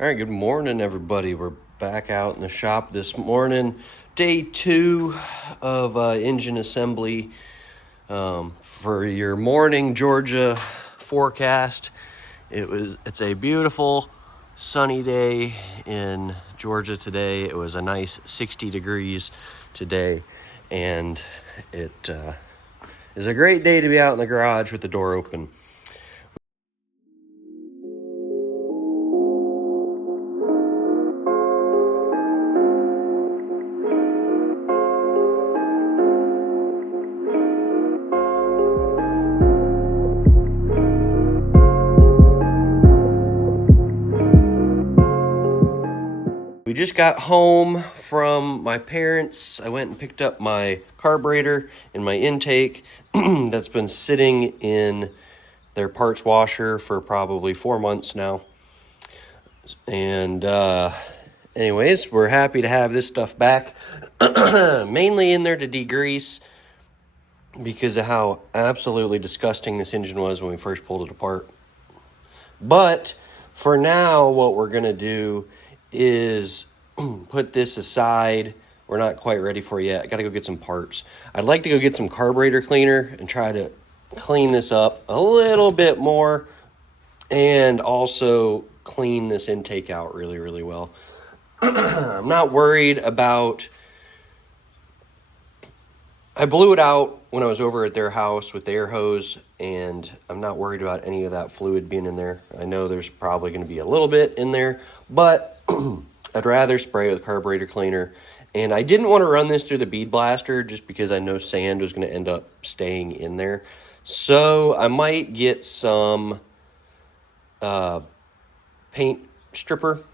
All right, good morning, everybody. We're back out in the shop this morning. Day 2 of engine assembly for your morning Georgia forecast. It's a beautiful sunny day in Georgia today. It was a nice 60 degrees today, and it is a great day to be out in the garage with the door open. We just got home from my parents. I went and picked up my carburetor and my intake that's been sitting in their parts washer for probably 4 months now. And anyways, we're happy to have this stuff back. Mainly in there to degrease because of how absolutely disgusting this engine was when we first pulled it apart. But for now, what we're going to do is put this aside. We're not quite ready for it yet. I got to go get some parts. I'd like to go get some carburetor cleaner and try to clean this up a little bit more and also clean this intake out really, really well. I'm not worried about... I blew it out when I was over at their house with the air hose, and I'm not worried about any of that fluid being in there. I know there's probably going to be a little bit in there, but I'd rather spray with carburetor cleaner. And I didn't want to run this through the bead blaster just because I know sand was going to end up staying in there. So I might get some paint stripper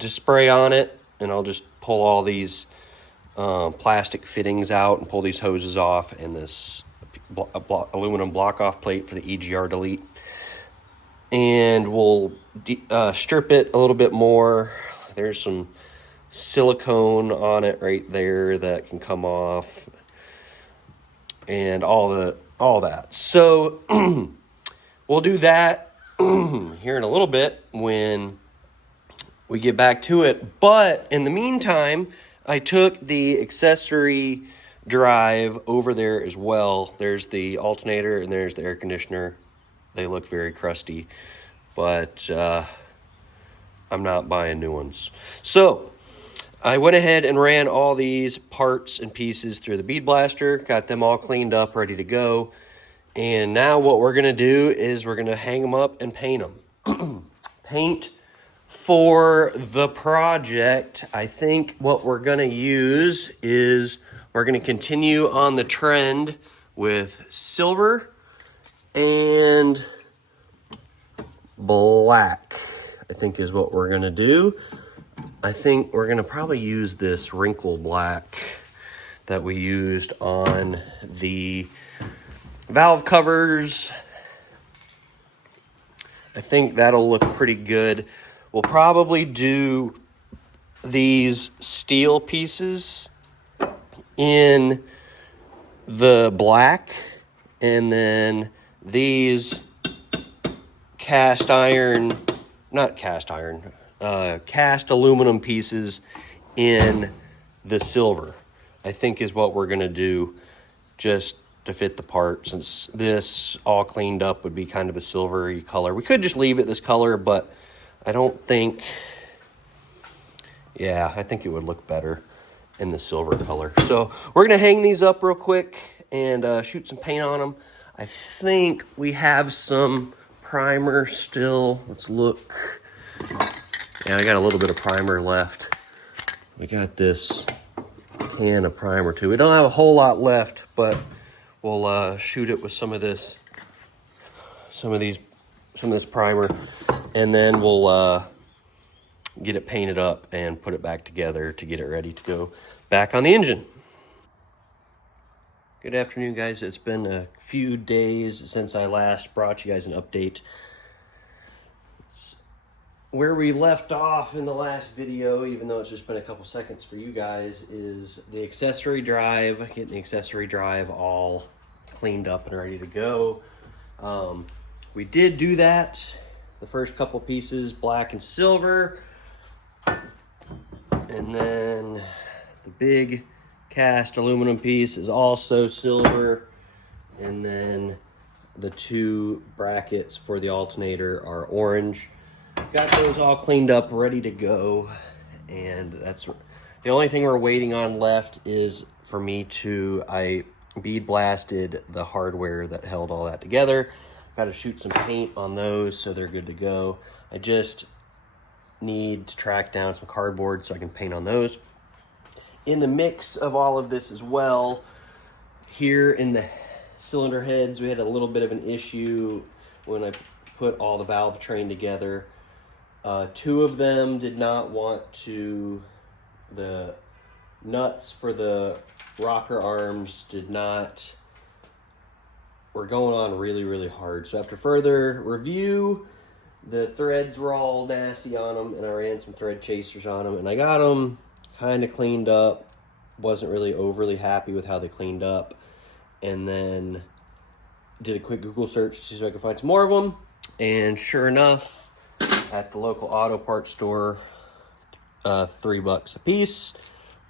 to spray on it, and I'll just pull all these plastic fittings out and pull these hoses off, and this aluminum block off plate for the EGR delete, and we'll strip it a little bit more. There's some silicone on it right there that can come off, and all that. So we'll do that here in a little bit when we get back to it. But in the meantime, I took the accessory drive over there as well. There's the alternator and there's the air conditioner. They look very crusty, but I'm not buying new ones. So I went ahead and ran all these parts and pieces through the bead blaster, got them all cleaned up, ready to go. And now what we're going to do is we're going to hang them up and paint them. Paint for the project, I think what we're going to use is we're going to continue on the trend with silver and black, I think is what we're going to do. I think we're going to probably use this wrinkle black that we used on the valve covers. I think that'll look pretty good. We'll probably do these steel pieces in the black, and then these cast aluminum pieces in the silver, I think is what we're going to do, just to fit the part, since this all cleaned up would be kind of a silvery color. We could just leave it this color, but I don't think, I think it would look better in the silver color. So we're going to hang these up real quick and shoot some paint on them. I think we have some primer still. Let's look. Yeah, I got a little bit of primer left. We got this can of primer too. We don't have a whole lot left, but we'll shoot it with some of this primer, and then we'll get it painted up and put it back together to get it ready to go back on the engine. Good afternoon, guys. It's been a few days since I last brought you guys an update. Where we left off in the last video, even though it's just been a couple seconds for you guys, is the accessory drive, getting the accessory drive all cleaned up and ready to go. We did do that. The first couple pieces, black and silver. And then the big cast aluminum piece is also silver. And then the 2 brackets for the alternator are orange. Got those all cleaned up, ready to go. And that's the only thing we're waiting on left is for me to, I bead blasted the hardware that held all that together. Got to shoot some paint on those so they're good to go. I just need to track down some cardboard so I can paint on those. In the mix of all of this as well, here in the cylinder heads, we had a little bit of an issue when I put all the valve train together. 2 of them did not want to, the nuts for the rocker arms were going on really hard. So after further review, the threads were all nasty on them, and I ran some thread chasers on them, and I got them kind of cleaned up. Wasn't really overly happy with how they cleaned up. And then did a quick Google search to see if I could find some more of them. And sure enough, at the local auto parts store, $3 a piece,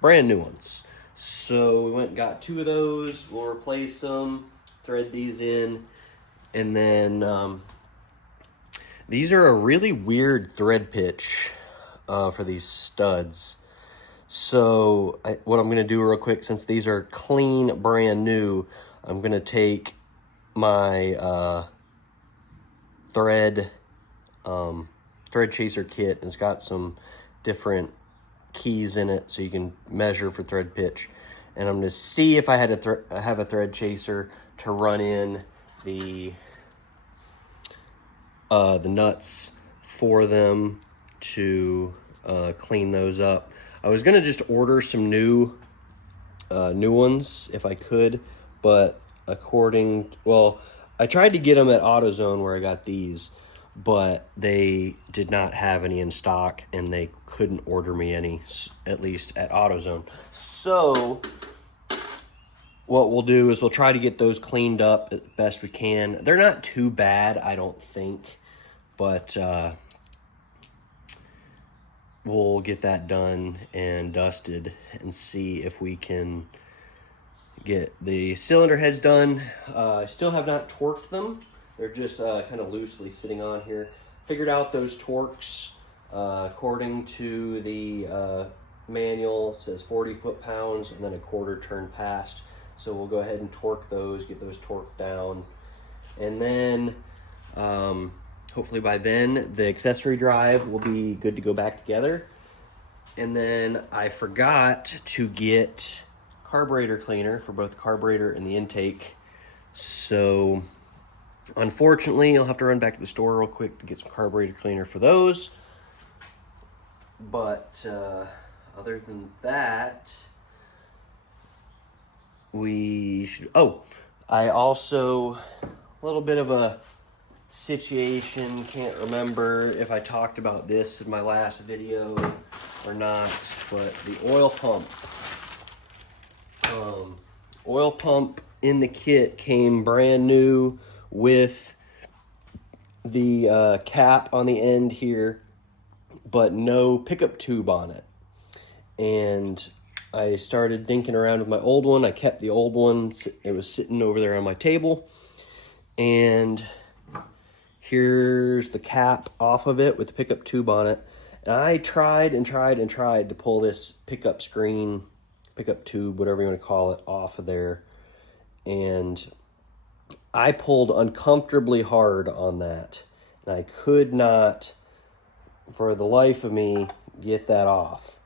brand new ones. So we went and got 2 of those. We'll replace them, thread these in, and then these are a really weird thread pitch for these studs. So what I'm going to do real quick, since these are clean, brand new, I'm going to take my thread chaser kit, and it's got some different keys in it so you can measure for thread pitch. And I'm going to see if I had have a thread chaser to run in the nuts for them to clean those up. I was gonna just order some new ones if I could, but I tried to get them at AutoZone where I got these, but they did not have any in stock, and they couldn't order me any, at least at AutoZone. So what we'll do is we'll try to get those cleaned up as best we can. They're not too bad, I don't think, but we'll get that done and dusted and see if we can get the cylinder heads done. I still have not torqued them. They're just kind of loosely sitting on here. Figured out those torques according to the manual. It says 40 foot-pounds and then a quarter turn past. So we'll go ahead and torque those, get those torqued down. And then hopefully by then, the accessory drive will be good to go back together. And then I forgot to get carburetor cleaner for both the carburetor and the intake. So unfortunately, I'll have to run back to the store real quick to get some carburetor cleaner for those. But other than that, we should... Oh, I also... a little bit of a situation, can't remember if I talked about this in my last video or not, but the oil pump in the kit came brand new with the cap on the end here, but no pickup tube on it. And I started dinking around with my old one. I kept the old one. It was sitting over there on my table. And here's the cap off of it with the pickup tube on it. And I tried to pull this pickup tube, whatever you want to call it, off of there. And I pulled uncomfortably hard on that. And I could not, for the life of me, get that off.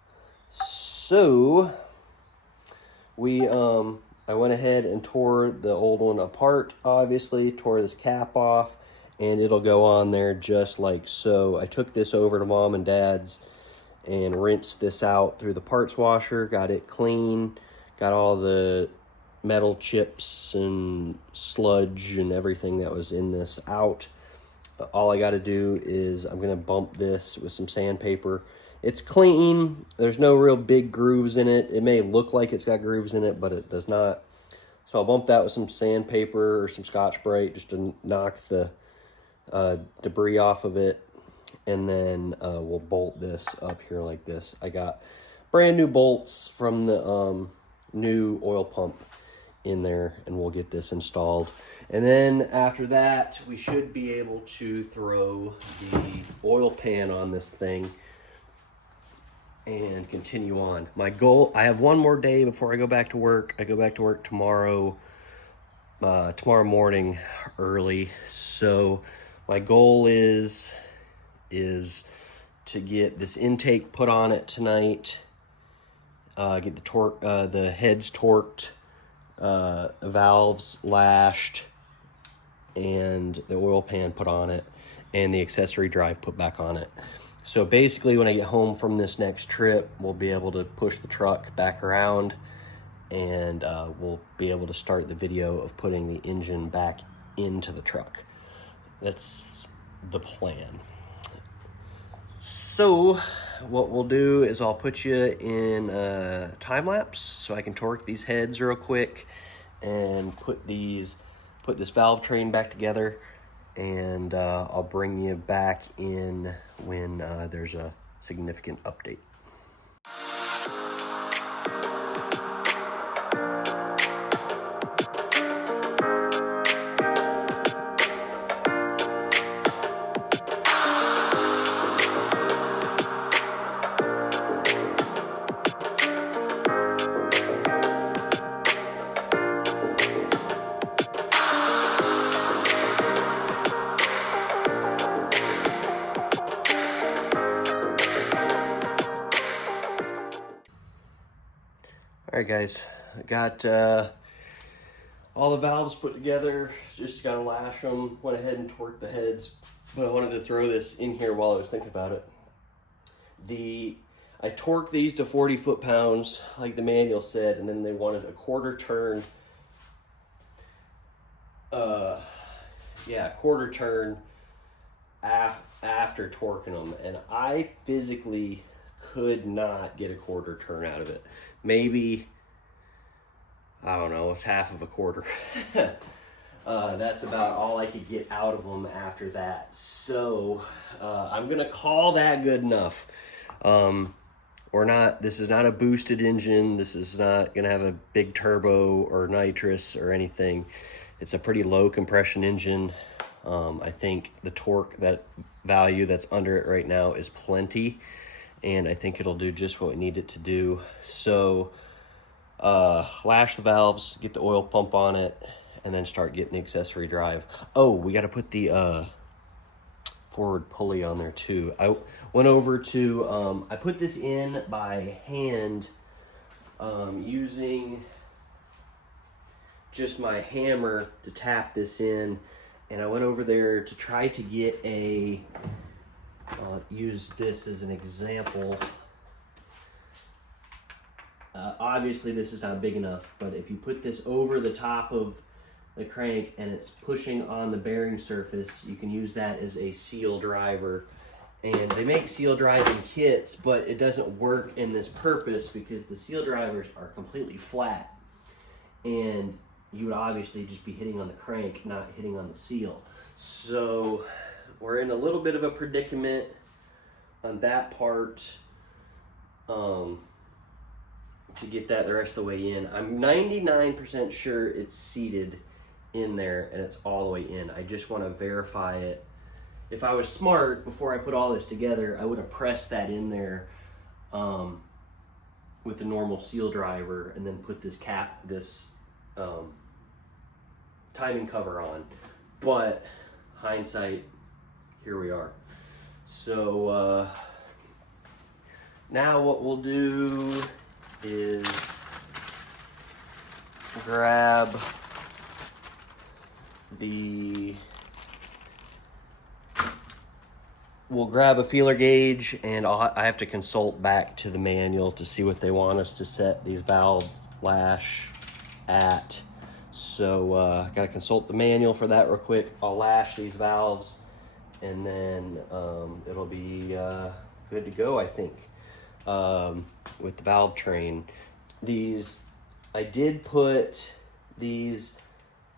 So I went ahead and tore the old one apart, obviously, tore this cap off, and it'll go on there just like so. I took this over to Mom and Dad's and rinsed this out through the parts washer, got it clean, got all the metal chips and sludge and everything that was in this out. All I got to do is I'm going to bump this with some sandpaper. It's clean. There's no real big grooves in it. It may look like it's got grooves in it, but it does not. So I'll bump that with some sandpaper or some Scotch-Brite just to knock the debris off of it. And then we'll bolt this up here like this. I got brand new bolts from the new oil pump in there, and we'll get this installed. And then after that, we should be able to throw the oil pan on this thing and continue on. My goal, I have one more day before I go back to work. I go back to work tomorrow morning early. So my goal is to get this intake put on it tonight, get the heads torqued, valves lashed, and the oil pan put on it, and the accessory drive put back on it. So basically, when I get home from this next trip, we'll be able to push the truck back around, and we'll be able to start the video of putting the engine back into the truck. That's the plan. So what we'll do is I'll put you in a time lapse so I can torque these heads real quick and put this valve train back together, and I'll bring you back in when there's a significant update. All right, guys, I got all the valves put together. Just got to lash them. Went ahead and torqued the heads, but I wanted to throw this in here while I was thinking about it. I torqued these to 40 foot-pounds, like the manual said, and then they wanted a quarter turn. Quarter turn after torquing them, and I physically could not get a quarter turn out of it. Maybe, I don't know, it's half of a quarter. That's about all I could get out of them after that. So I'm gonna call that good enough. This is not a boosted engine. This is not gonna have a big turbo or nitrous or anything. It's a pretty low compression engine. I think the torque, that value that's under it right now, is plenty, and I think it'll do just what we need it to do. So lash the valves, get the oil pump on it, and then start getting the accessory drive. Oh, we got to put the forward pulley on there too. I went over to I put this in by hand, using just my hammer to tap this in, and I went over there to try to get I'll use this as an example. Obviously this is not big enough, but if you put this over the top of the crank and it's pushing on the bearing surface, you can use that as a seal driver. And they make seal driving kits, but it doesn't work in this purpose because the seal drivers are completely flat, and you would obviously just be hitting on the crank, not hitting on the seal. So we're in a little bit of a predicament on that part, to get that the rest of the way in. I'm 99% sure it's seated in there and it's all the way in. I just want to verify it. If I was smart, before I put all this together, I would have pressed that in there with the normal seal driver, and then put this timing cover on. But hindsight, here we are. So now what we'll do is grab we'll grab a feeler gauge, and I have to consult back to the manual to see what they want us to set these valve lash at. So gotta consult the manual for that real quick. I'll lash these valves, and then it'll be good to go, I think, with the valve train. I did put these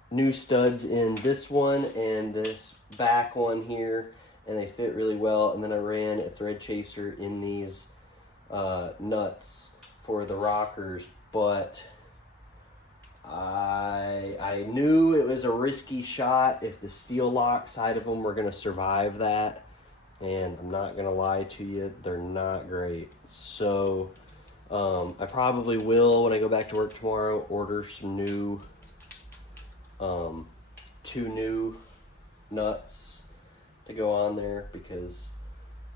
new studs in this one and this back one here, and they fit really well. And then I ran a thread chaser in these nuts for the rockers, but I knew it was a risky shot if the steel lock side of them were going to survive that. And I'm not going to lie to you, they're not great. So I probably will, when I go back to work tomorrow, order some new, 2 new nuts to go on there, because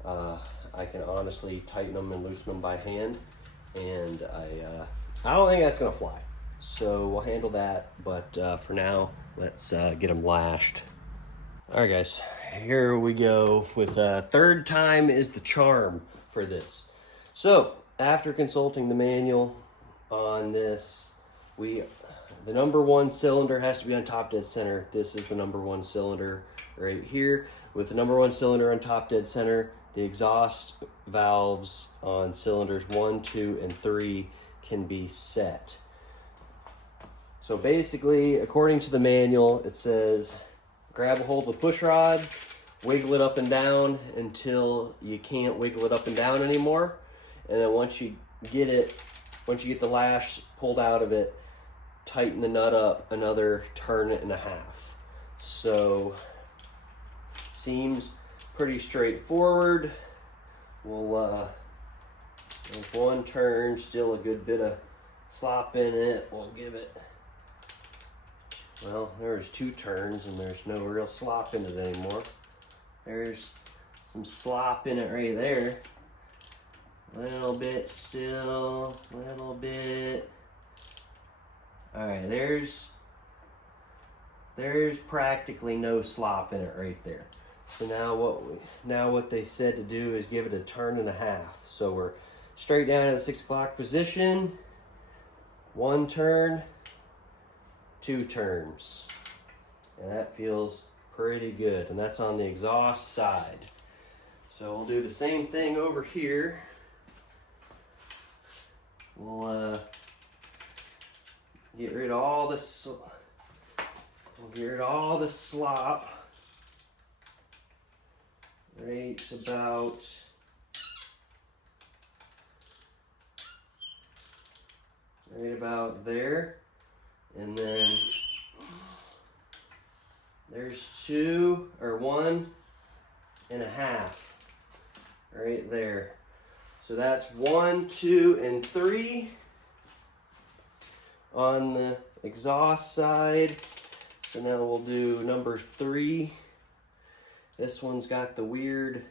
I can honestly tighten them and loosen them by hand, and I don't think that's gonna fly. So we'll handle that, but for now, let's get them lashed. All right, guys, here we go with third time is the charm for this. So after consulting the manual on this, the number 1 cylinder has to be on top dead center. This is the number 1 cylinder right here. With the number 1 cylinder on top dead center, the exhaust valves on cylinders 1, 2, and 3 can be set. So basically, according to the manual, it says grab a hold of the push rod, wiggle it up and down until you can't wiggle it up and down anymore. And then once you get the lash pulled out of it, tighten the nut up another turn and a half. So seems pretty straightforward. We'll with 1 turn, still a good bit of slop in it, we'll give it, well, there's 2 turns and there's no real slop in it anymore. There's some slop in it right there. Little bit still, little bit. All right, there's practically no slop in it right there. So now what they said to do is give it a turn and a half. So we're straight down to the 6 o'clock position. 1 turn, 2 turns, and that feels pretty good. And that's on the exhaust side. So we'll do the same thing over here. We'll get rid of all the slop right about there, and then there's 1 and a half right there. So that's 1, 2, and 3 on the exhaust side. So now we'll do number 3. This one's got the weird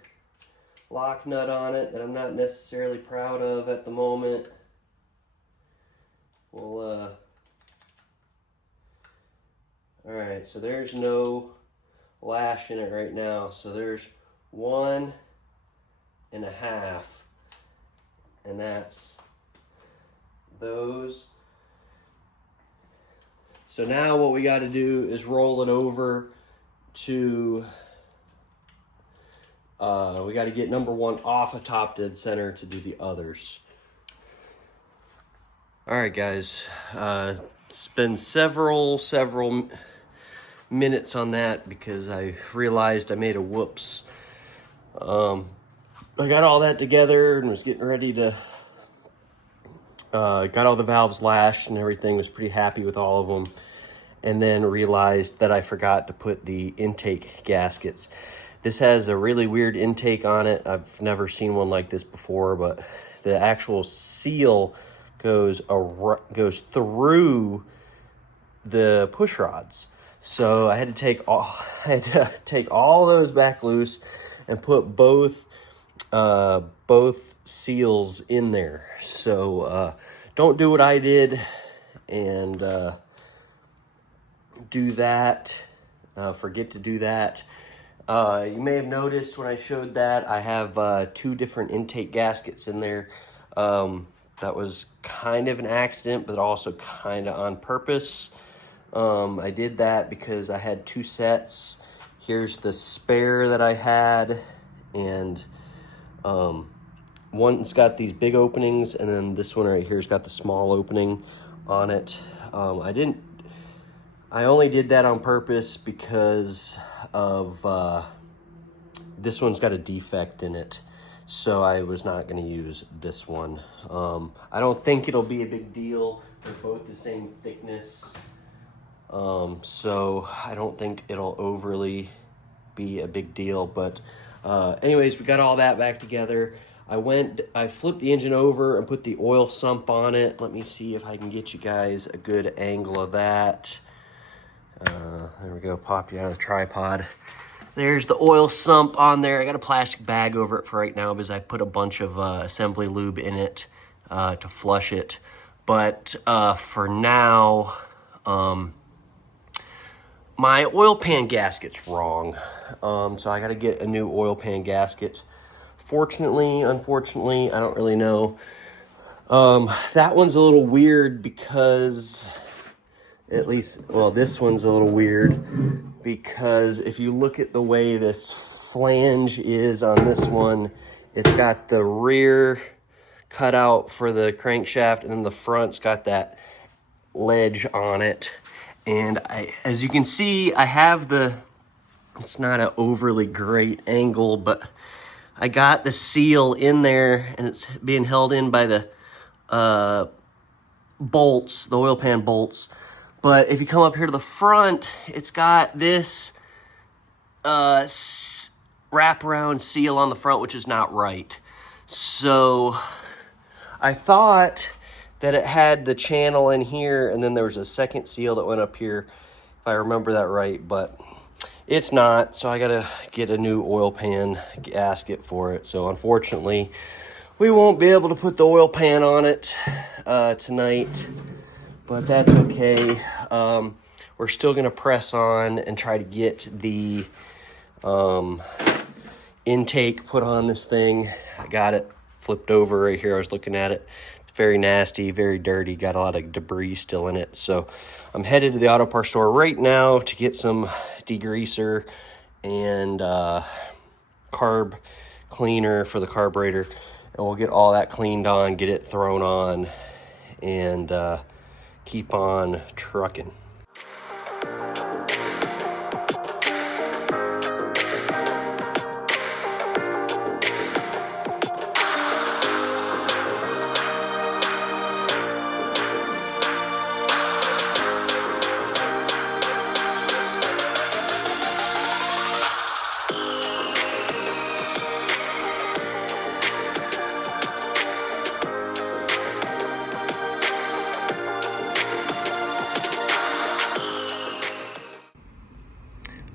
lock nut on it that I'm not necessarily proud of at the moment. We'll all right, so there's no lash in it right now. So there's 1 and a half, and that's those. So now what we got to do is roll it over to, we got to get number 1 off of top dead center to do the others. All right, guys, it's been several minutes on that because I realized I made a whoops. I got all that together and was getting ready to, got all the valves lashed and everything, was pretty happy with all of them, and then realized that I forgot to put the intake gaskets. This has a really weird intake on it. I've never seen one like this before, but the actual seal goes through the push rods. So I had to take all those back loose and put both seals in there. So don't do what I did and do that. Forget to do that. You may have noticed when I showed that I have 2 different intake gaskets in there. That was kind of an accident, but also kind of on purpose. I did that because I had 2 sets. Here's the spare that I had, and one's got these big openings, and then this one right here's got the small opening on it. I only did that on purpose because of this one's got a defect in it. so I was not going to use this one. I don't think it'll be a big deal. They're both the same thickness, so I don't think it'll overly be a big deal. But anyways, we got all that back together. I flipped the engine over and put the oil sump on it. Let me see if I can get you guys a good angle of that. There we go, pop you out of the tripod. There's the oil sump on there. I got a plastic bag over it for right now because I put a bunch of assembly lube in it to flush it. But for now, my oil pan gasket's wrong. So I got to get a new oil pan gasket. Fortunately, unfortunately, I don't really know. That one's a little weird because, at least, well, this one's a little weird because if you look at the way this flange is on this one, it's got the rear cut out for the crankshaft, and then the front's got that ledge on it. And as you can see, I have it's not an overly great angle, but I got the seal in there, and it's being held in by the bolts, the oil pan bolts. But if you come up here to the front, it's got this wraparound seal on the front, which is not right. So I thought that it had the channel in here, and then there was a second seal that went up here, if I remember that right, but it's not. So I gotta get a new oil pan gasket for it. So unfortunately, we won't be able to put the oil pan on it tonight, but that's okay. We're still gonna press on and try to get the intake put on this thing. I got it flipped over right here. I was looking at it. It's very nasty, very dirty, got a lot of debris still in it. So I'm headed to the auto parts store right now to get some degreaser and carb cleaner for the carburetor, and we'll get all that cleaned on, get it thrown on, and keep on trucking.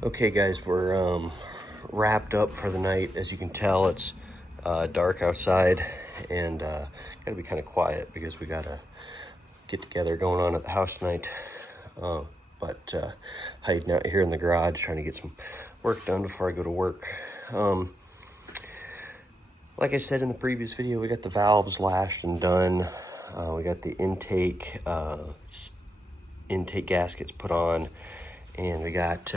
Okay guys, we're wrapped up for the night. As you can tell, it's dark outside, and gotta be kind of quiet because we got a get together going on at the house tonight. But hiding out here in the garage trying to get some work done before I go to work. Like I said in the previous video, we got the valves lashed and done. We got the intake gaskets put on, and we got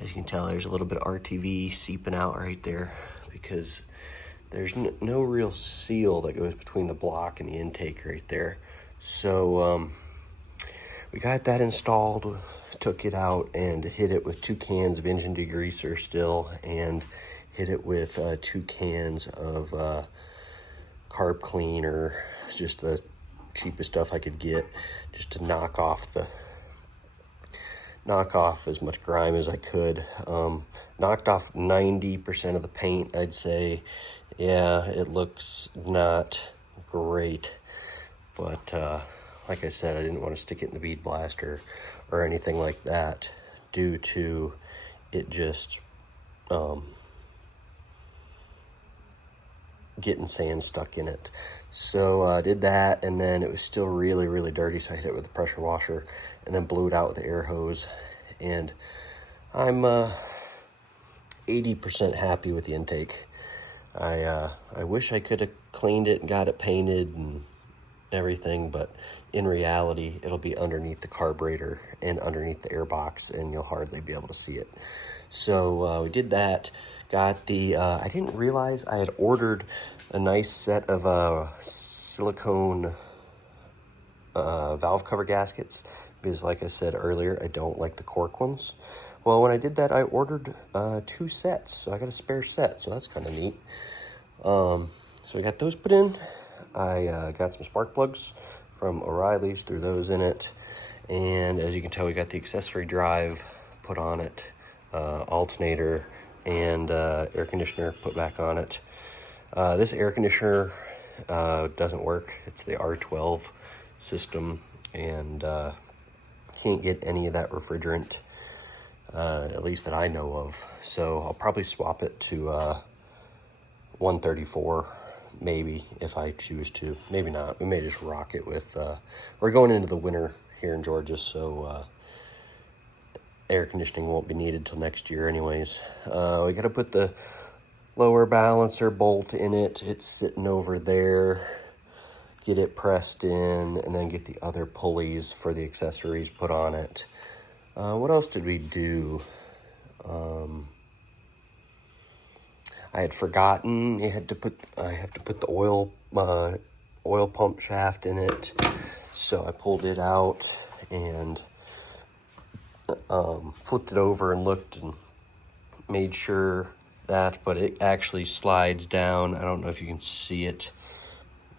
as you can tell, there's a little bit of RTV seeping out right there because there's no real seal that goes between the block and the intake right there. So we got that installed, took it out and hit it with 2 cans of engine degreaser still, and hit it with 2 cans of carb cleaner, just the cheapest stuff I could get, just to knock off as much grime as I could. Knocked off 90% of the paint, I'd say. Yeah, it looks not great, but like I said, I didn't want to stick it in the bead blaster or anything like that due to it just getting sand stuck in it. So I did that, and then it was still really, really dirty, so I hit it with a pressure washer and then blew it out with the air hose. And I'm 80% happy with the intake. I wish I could have cleaned it and got it painted and everything, but in reality, it'll be underneath the carburetor and underneath the air box, and you'll hardly be able to see it. So we did that. Got the, I didn't realize I had ordered a nice set of silicone valve cover gaskets, because like I said earlier, I don't like the cork ones. Well, when I did that, I ordered 2 sets, so I got a spare set, so that's kind of neat. So we got those put in. I got some spark plugs from O'Reilly's, threw those in it. And as you can tell, we got the accessory drive put on it, alternator, and air conditioner put back on it. This air conditioner doesn't work. It's the R12 system, and can't get any of that refrigerant, at least that I know of. So I'll probably swap it to 134, maybe, if I choose to. Maybe not. We may just rock it with, we're going into the winter here in Georgia, so air conditioning won't be needed till next year anyways. We got to put the lower balancer bolt in it. It's sitting over there. Get it pressed in, and then get the other pulleys for the accessories put on it. What else did we do? I had forgotten I have to put the oil pump shaft in it. So I pulled it out and flipped it over and looked and made sure that, but it actually slides down. I don't know if you can see it.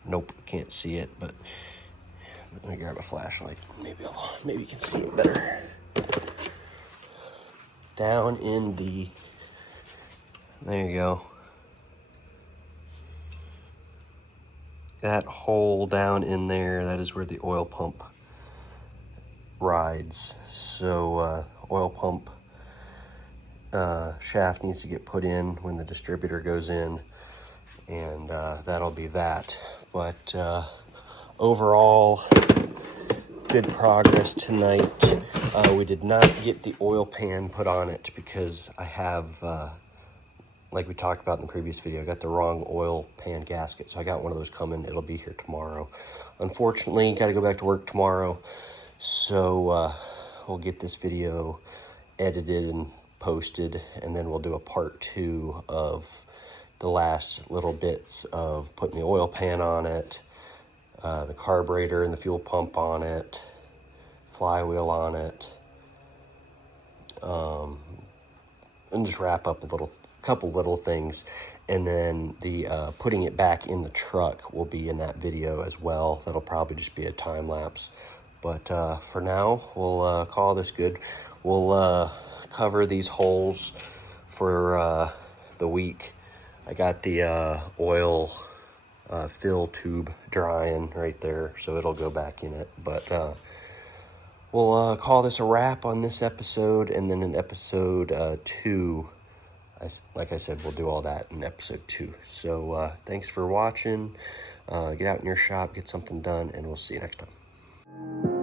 Nope, can't see it, but let me grab a flashlight. Maybe you can see it better. Down in the, there you go. That hole down in there, that is where the oil pump rides. So oil pump shaft needs to get put in when the distributor goes in, and that'll be that. But overall, good progress tonight. We did not get the oil pan put on it because I have, like we talked about in the previous video, I got the wrong oil pan gasket. So I got one of those coming. It'll be here tomorrow. Unfortunately, got to go back to work tomorrow. So we'll get this video edited and posted, and then we'll do a part 2 of the last little bits of putting the oil pan on it, the carburetor and the fuel pump on it, flywheel on it, and just wrap up a couple little things. And then the putting it back in the truck will be in that video as well. That'll probably just be a time lapse. But for now, we'll call this good. We'll cover these holes for the week. I got the oil fill tube drying right there, so it'll go back in it. But we'll call this a wrap on this episode, and then in episode 2, like I said, we'll do all that in episode 2. So thanks for watching. Get out in your shop, get something done, and we'll see you next time.